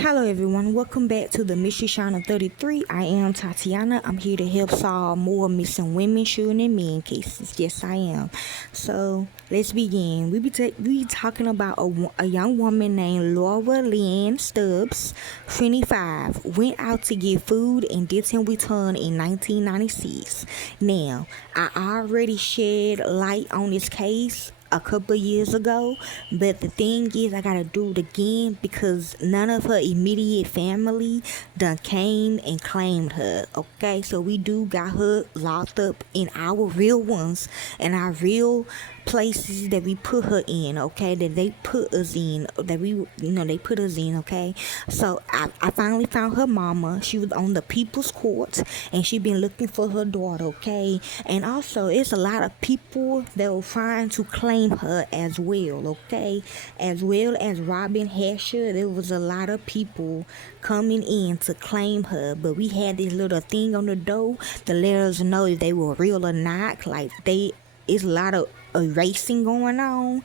Hello everyone, welcome back to the Mystery Shiner 33. I am Tatiana. I'm here to help solve more missing women, children, and men cases. Yes, I am. So let's begin. We talking about a young woman named Lora Lyann Stubbs, 25, went out to get food and didn't return in 1996. Now, I already shed light on this case a couple of years ago, but the thing is I gotta do it again because none of her immediate family done came and claimed her. Okay, so we do got her locked up in our real ones and our real places that we put her in, okay, that they put us in, that they put us in, okay. So I finally found her mama. She was on the people's court and she been looking for her daughter, okay. And also it's a lot of people that were trying to claim her as well, okay, as well as Robin Hasher. There was a lot of people coming in to claim her, but we had this little thing on the door to let us know if they were real or not. Like it's a lot of erasing going on,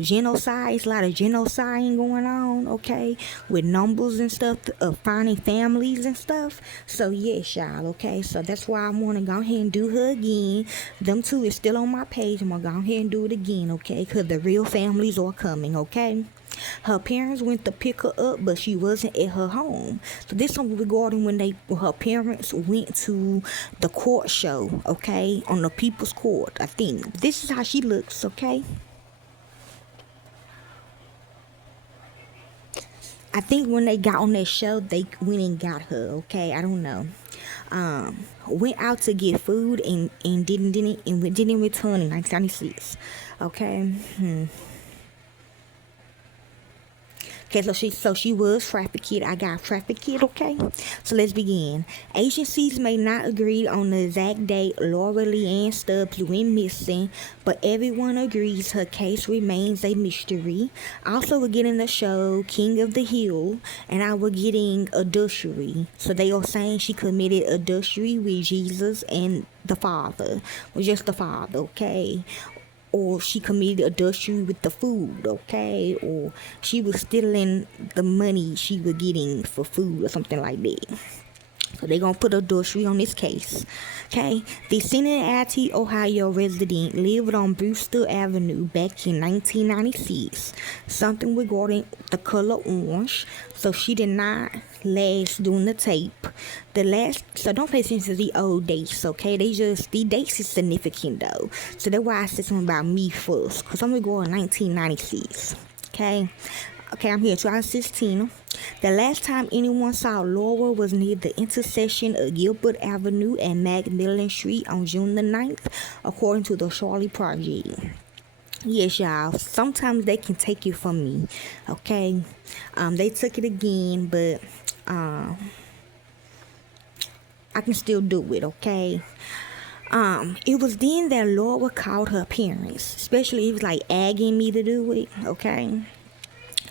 genocide. It's a lot of genocide going on, okay, with numbers and stuff of finding families and stuff. So yes, y'all, okay. So that's why I want to go ahead and do her again. Them two is still on my page. I'm gonna go ahead and do it again, okay, because the real families are coming, okay. Her parents went to pick her up, but she wasn't at her home. So this one regarding when her parents went to the court show, okay, on the people's court. I think this is how she looks, okay. I think when they got on that show, they went and got her, okay. I don't know. Went out to get food and didn't return in 1996, okay. Okay, so she was trafficked. I got trafficked, okay? So let's begin. Agencies may not agree on the exact date Lora Lyann Stubbs went missing, but everyone agrees her case remains a mystery. Also, we're getting the show King of the Hill, and we're getting adultery. So they are saying she committed adultery with Jesus and the Father, or just the Father, okay? Or she committed adultery with the food, okay? Or she was stealing the money she was getting for food or something like that. So they're going to put adultery on this case, okay? The Cincinnati, Ohio resident lived on Brewster Avenue back in 1996. Something regarding the color orange. So she did not last during the tape. So don't pay attention to the old dates, okay? The dates is significant though. So that's why I said something about me first, because I'm going 1996, okay? Okay, I'm here 2016. The last time anyone saw Lora was near the intersection of Gilbert Avenue and Macmillan Street on June the 9th, according to the Charlie Project. Yes, y'all, sometimes they can take it from me, okay? They took it again, but I can still do it, okay? It was then that Lora called her parents, especially it was like agging me to do it, okay?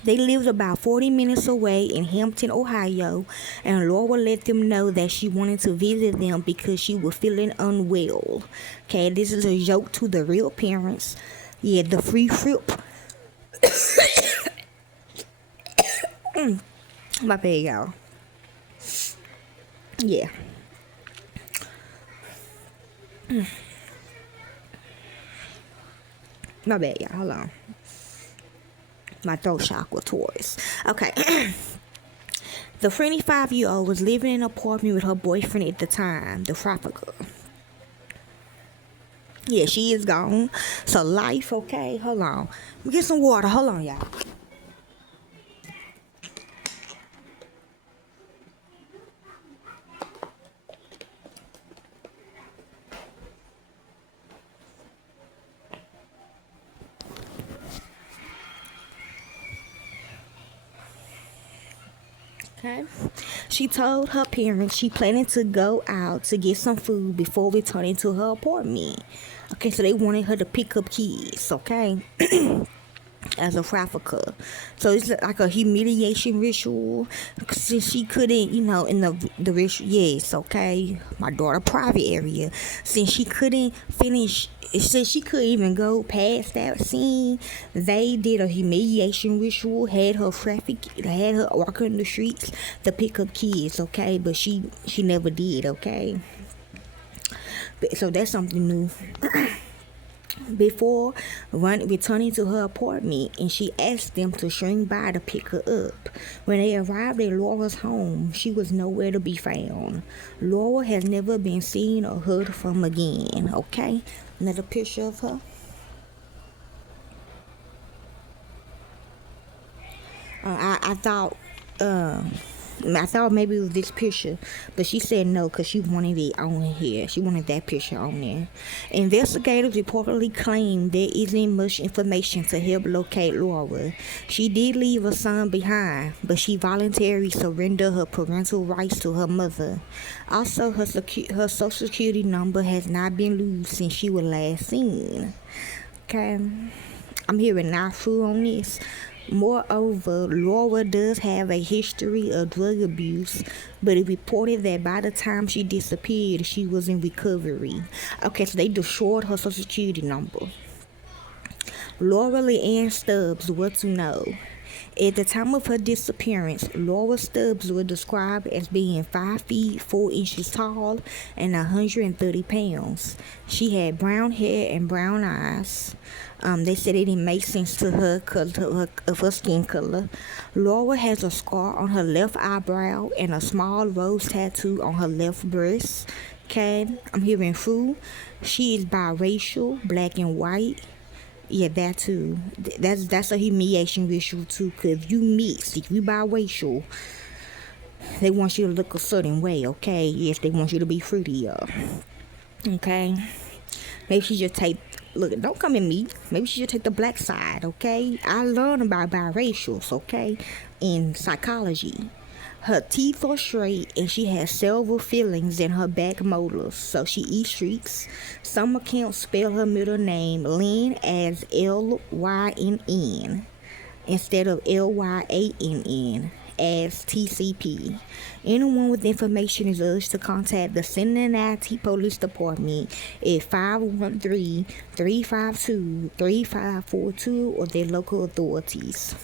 They lived about 40 minutes away in Hampton, Ohio, and Lora let them know that she wanted to visit them because she was feeling unwell. Okay, this is a joke to the real parents. Yeah, the free trip. My bad, y'all. Yeah. My bad, y'all. Hold on. My throat chakra Taurus. Okay. The 25-year-old was living in an apartment with her boyfriend at the time, the trafficker. Yeah, she is gone. So life, okay. Hold on. Let me get some water. Hold on, y'all. Okay. She told her parents she planning to go out to get some food before returning to her apartment. Okay, so they wanted her to pick up kids, okay? as a trafficker. So it's like a humiliation ritual. Since she couldn't, in the ritual, yes, okay, my daughter private area. Since she couldn't finish, since she couldn't even go past that scene, they did a humiliation ritual. Had her walking the streets to pick up kids, okay, but she never did, okay. So that's something new. Before returning to her apartment, and she asked them to swing by to pick her up. When they arrived at Laura's home, she was nowhere to be found. Laura has never been seen or heard from again. Okay, another picture of her. I thought I thought maybe it was this picture, but she said no because she wanted it on here. She wanted that picture on there. Investigators reportedly claim there isn't much information to help locate Lora. She did leave a son behind, but she voluntarily surrendered her parental rights to her mother. Also, her social security number has not been lost since she was last seen. Okay, I'm hearing not true on this. Moreover, Lora does have a history of drug abuse, but it reported that by the time she disappeared, she was in recovery. Okay, so they destroyed her social security number. Lora Lyann Stubbs, what to know. At the time of her disappearance, Lora Stubbs was described as being 5 feet 4 inches tall and 130 pounds. She had brown hair and brown eyes. They said it didn't make sense to her color of her skin color. Lora has a scar on her left eyebrow and a small rose tattoo on her left breast. Okay, I'm hearing true. She is biracial, black and white. Yeah, that too. That's a humiliation ritual too. Cause if you mix, if you biracial, they want you to look a certain way. Okay, yes, they want you to be fruitier. Okay, maybe she just take. Look, don't come at me. Maybe she should take the black side. Okay, I learned about biracials. Okay, in psychology. Her teeth are straight and she has several fillings in her back molars, so she eats treats. Some accounts spell her middle name Lynn as Lynn instead of Lyann as TCP. Anyone with information is urged to contact the Cincinnati Police Department at 513-352-3542 or their local authorities.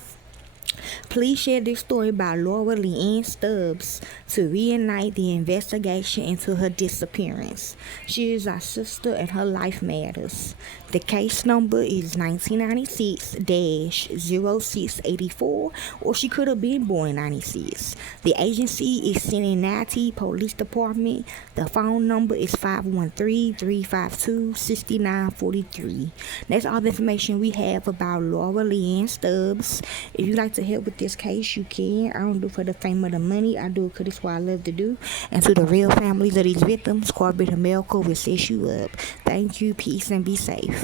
Please share this story by Lora Lyann Stubbs to reignite the investigation into her disappearance. She is our sister and her life matters. The case number is 1996-0684, or she could have been born in 96. The agency is Cincinnati Police Department. The phone number is 513-352-6943. That's all the information we have about Lora Lyann Stubbs. If you'd like to help with this case, you can. I don't do it for the fame or the money. I do it because it's what I love to do. And to the real families of these victims, Corporate America will set you up. Thank you, peace, and be safe.